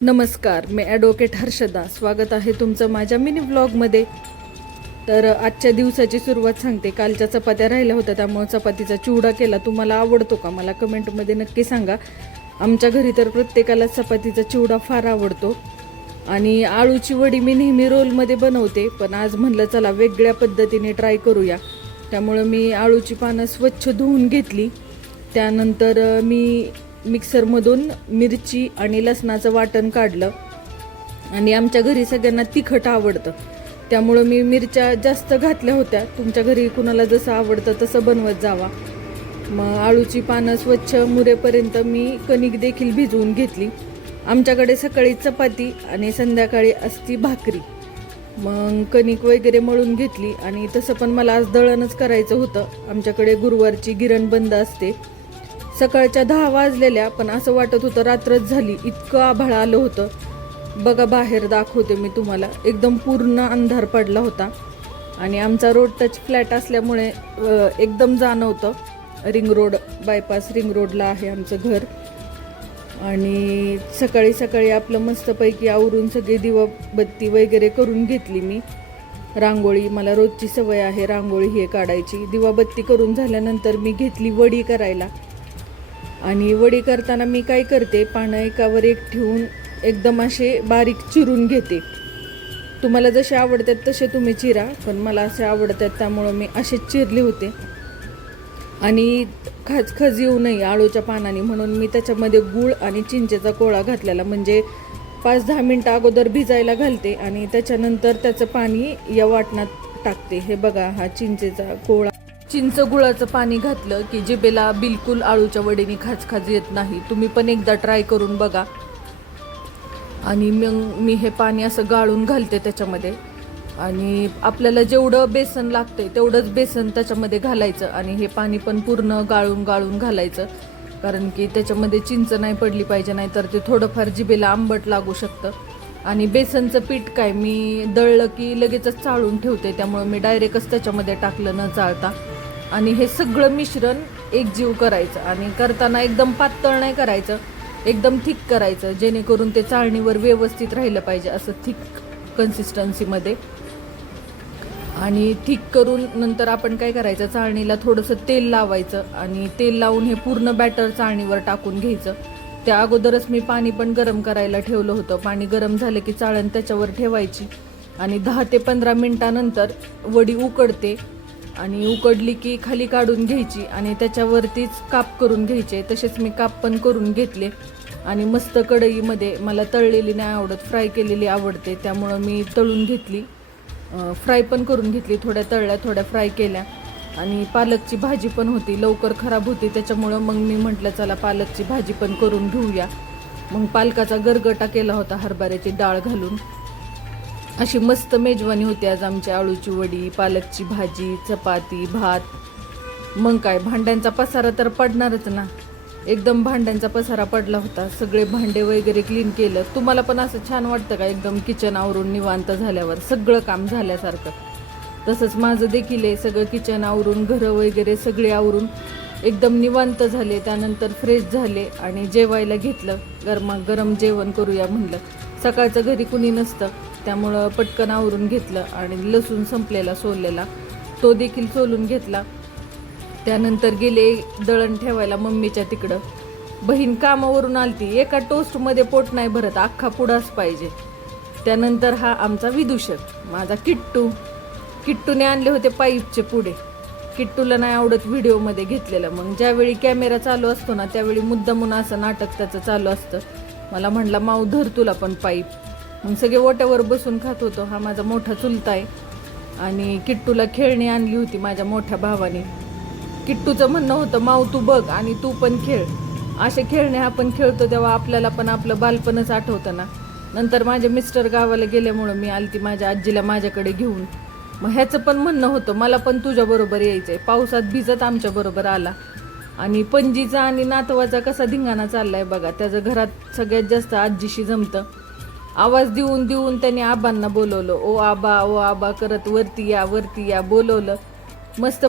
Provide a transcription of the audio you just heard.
नमस्कार, मी ॲडव्होकेट हर्षदा. स्वागत आहे तुमचं माझ्या मिनी व्लॉगमध्ये. तर आजच्या दिवसाची सुरुवात सांगते. कालच्या चपात्या राहिल्या होत्या, त्यामुळे चपातीचा चिवडा केला. तुम्हाला आवडतो का मला कमेंटमध्ये नक्की सांगा. आमच्या घरी तर प्रत्येकाला चपातीचा चिवडा फार आवडतो. आणि आळूची वडी मी नेहमी रोलमध्ये बनवते, पण आज म्हणलं चला वेगळ्या पद्धतीने ट्राय करूया. त्यामुळं मी आळूची पानं स्वच्छ धुवून घेतली. त्यानंतर मी मिक्सरमधून मिरची आणि लसणाचं वाटण काढलं. आणि आमच्या घरी सगळ्यांना तिखट आवडतं, त्यामुळं मी मिरच्या जास्त घातल्या होत्या. तुमच्या घरी कुणाला जसं आवडतं तसं बनवत जावा. मग आळूची पानं स्वच्छ मुरेपर्यंत मी कणिक देखील भिजवून घेतली. आमच्याकडे सकाळी चपाती आणि संध्याकाळी असती भाकरी. मग कणिक वगैरे मळून घेतली. आणि तसं पण मला आज दळणच करायचं होतं. आमच्याकडे गुरुवारची गिरण बंद असते. सकाळच्या 10 वाजलेल्या, पण असं वाटत होतं रात्रच झाली, इतकं आभाळ आलं होतं. बघा बाहेर दाखवते मी तुम्हाला, एकदम पूर्ण अंधार पडला होता. आणि आमचा रोड टच फ्लॅट असल्यामुळे एकदम जाणवतं. रिंग रोड, बायपास रिंग रोडला आहे आमचं घर. आणि सकाळी सकाळी आपलं मस्तपैकी आवरून सगळे दिवाबत्ती वगैरे करून घेतली मी. रांगोळी, मला रोजची सवय आहे रांगोळी हे काढायची. दिवाबत्ती करून झाल्यानंतर मी घेतली वडी करायला. आणि वडी करताना मी काय करते, पानं एकावर एक ठेवून एकदम असे बारीक चिरून घेते. तुम्हाला जसे आवडतात तसे तुम्ही चिरा, पण मला असे आवडतात त्यामुळं मी असेच चिरले होते. आणि खज येऊ नये आळूच्या पानाने म्हणून मी त्याच्यामध्ये गूळ आणि चिंचेचा कोळा घातलेला. म्हणजे 5-10 मिनटं अगोदर भिजायला घालते आणि त्याच्यानंतर त्याचं पाणी या वाटणात टाकते. हे बघा, हा चिंचेचा कोळा. चिंच गुळाचं पाणी घातलं की जिभेला बिलकुल आळूच्या वडीने खाज येत नाही. तुम्ही पण एकदा ट्राय करून बघा. आणि मग मी हे पाणी असं गाळून घालते त्याच्यामध्ये. आणि आपल्याला जेवढं बेसन लागते तेवढंच बेसन त्याच्यामध्ये घालायचं. आणि हे पाणी पण पूर्ण गाळून घालायचं, कारण की त्याच्यामध्ये चिंच नाही पडली पाहिजे, नाही तर ते थोडंफार जिभेला आंबट लागू शकतं. आणि बेसनचं पीठ काय मी दळलं की लगेचच चाळून ठेवते, त्यामुळे मी डायरेक्टच त्याच्यामध्ये टाकलं न चाळता. आणि हे सगळं मिश्रण एकजीव करायचं. आणि करताना एकदम पातळ नाही करायचं, एकदम थिक करायचं, जेणेकरून ते चाळणीवर व्यवस्थित राहिलं पाहिजे, असं थिक कन्सिस्टन्सीमध्ये. आणि थिक करून नंतर आपण काय करायचं, चाळणीला थोडंसं तेल लावायचं. आणि तेल लावून हे पूर्ण बॅटर चाळणीवर टाकून घ्यायचं. त्या अगोदरच मी पाणी पण गरम करायला ठेवलं होतं. पाणी गरम झालं की चाळण त्याच्यावर ठेवायची. आणि 10 ते 15 मिनटानंतर वडी उकडते. आणि उकडली की खाली काढून घ्यायची आणि त्याच्यावरतीच काप करून घ्यायचे. तसेच मी काप पण करून घेतले. आणि मस्त कढईमध्ये, मला तळलेली नाही आवडत, फ्राय केलेली आवडते, त्यामुळं मी तळून घेतली. फ्राय पण करून घेतली, थोड्या तळल्या थोड्या फ्राय केल्या. आणि पालकची भाजी पण होती, लवकर खराब होती, त्याच्यामुळं मग मी म्हटलं चला पालकची भाजी पण करून घेऊया. मग पालकाचा गरगटा केला होता हरभऱ्याची डाळ घालून. अशी मस्त मेजवानी होती आज आमची. आळूची वडी, पालकची भाजी, चपाती, भात. मग काय, भांड्यांचा पसारा तर पडणारच ना. एकदम भांड्यांचा पसारा पडला होता. सगळे भांडे वगैरे क्लीन केलं. तुम्हाला पण असं छान वाटतं का एकदम किचन आवरून निवांत झाल्यावर, सगळं काम झाल्यासारखं? तसंच माझं देखील आहे. सगळं किचन आवरून, घरं वगैरे सगळे आवरून एकदम निवांत झाले. त्यानंतर फ्रेश झाले आणि जेवायला घेतलं. गरमागरम जेवण करूया म्हणलं. सकाळचं घरी कुणी नसतं, त्यामुळं पटकन आवरून घेतलं. आणि लसूण संपलेला सोललेला, तो देखील सोलून घेतला. त्यानंतर गेले दळण ठेवायला मम्मीच्या तिकडं. बहीण कामावरून आलती. एका टोस्टमध्ये पोट नाही भरत, अख्खा पुडाच पाहिजे. त्यानंतर हा आमचा विदूषक, माझा किट्टूने आणले होते पाईपचे पुडे. किट्टूला नाही आवडत व्हिडिओमध्ये घेतलेलं. मग ज्यावेळी कॅमेरा चालू असतो ना, त्यावेळी मुद्दामून असं नाटक त्याचं चालू असतं. मला म्हणला माऊ धर तुला पण पाईप. मग सगळे ओट्यावर बसून खात होतो. हा माझा मोठा चुलता आहे. आणि किट्टूला खेळणी आणली होती माझ्या मोठ्या भावाने. किट्टूचं म्हणणं होतं माऊ तू बघ आणि तू पण खेळ. असे खेळणे आपण खेळतो तेव्हा आपल्याला पण आपलं बालपणच आठवतं ना. नंतर माझे मिस्टर गावाला गेल्यामुळं मी आलती माझ्या आजीला माझ्याकडे घेऊन. मग ह्याचं पण म्हणणं होतं मला पण तुझ्याबरोबर यायचंय. पावसात भिजत आमच्याबरोबर आला. आणि पणजीचा आणि नातवाचा कसा धिंगाणा चाललाय बघा. त्याचं घरात सगळ्यात जास्त आजीशी जमतं. आवाज देऊन देऊन त्याने आबांना बोलवलं. ओ आबा करत वरती या बोलवलं. मस्त